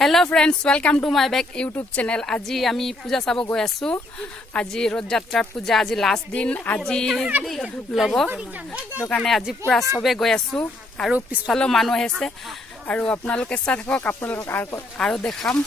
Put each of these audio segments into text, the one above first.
Hello friends welcome to my back YouTube channel. आज आमी पूजा चाब गई आसो। आज रथ यात्रार पूजा आज लास्ट दिन आज लब तो कारण आज पूरा सबे गई आसो और पिछफालो मानुह आछे और आपनालोके चाइ थाকক आपनालोक आरो देखाम।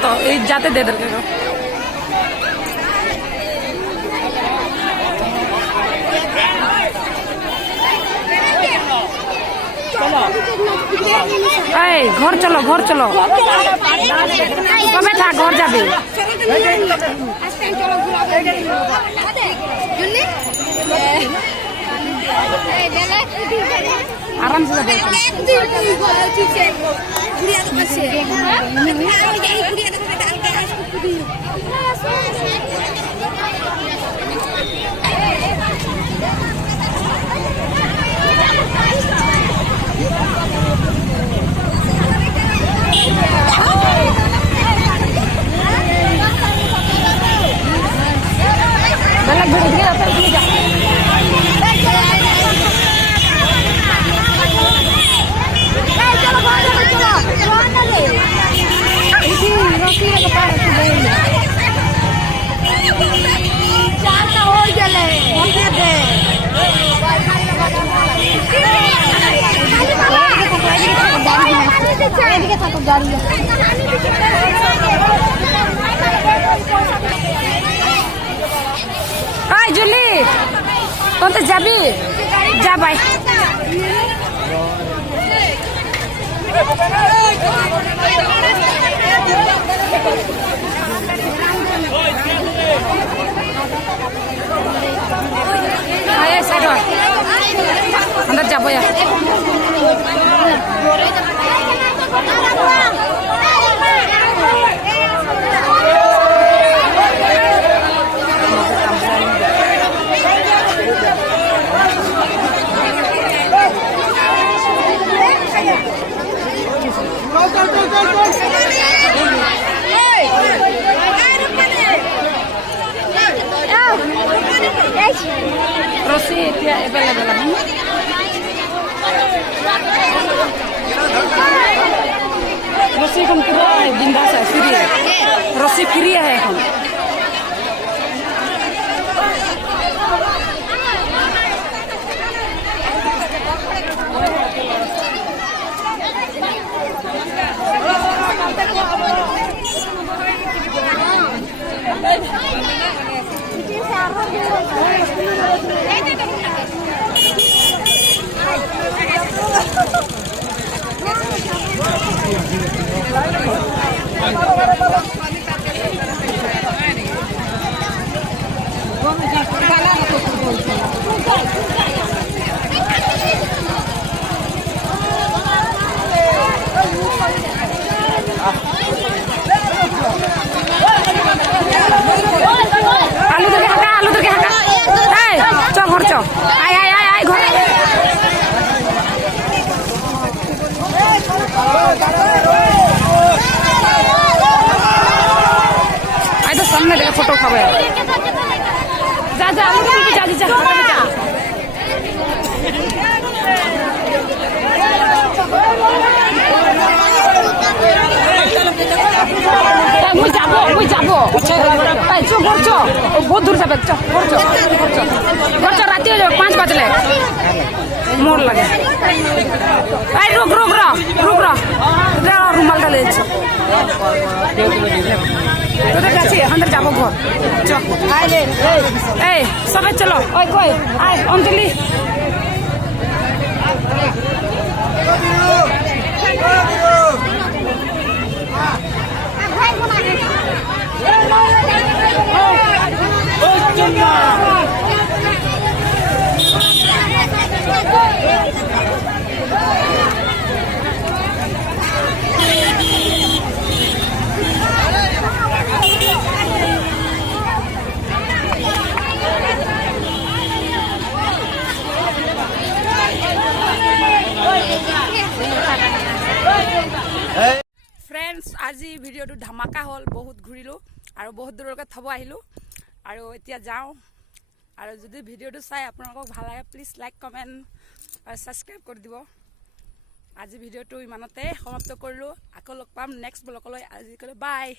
तो जाते दे दे घर चलो कबे था घर जाबे आराम से जुली कौन तो जाबी जा भाई आए साइड अंदर जाबो या Rosi dia available lagi. Rosi kan पूरा बिंदास है फ्री है Rosi फ्री है এখন आलू तो के हका चल घर चल आय आई तो सामने देखा फोटो खावे जा जा जा जा मुई जाबो चो करछो बहुत दूर जाबे चो करछो राती हो 5 बजले मोर लगे आई रुक रुमाल डाले छो तो কাছে अंदर जाबो घर चो ए सबे चलो ओए कोई आय अंजलि फ्रेंड्स आज भिडिओ धमाका हल बहुत घूरिलो और बहुत दूर थब आहिलो और इतना जाओ और जो भिडिओ चाय आपन ভাল लगे प्लिज लाइक कमेंट और सब्सक्राइब कर दी आज भिडिओ इमानते समाप्त करूँ आको लग पाम नेक्स्ट ब्लगल आज बाय।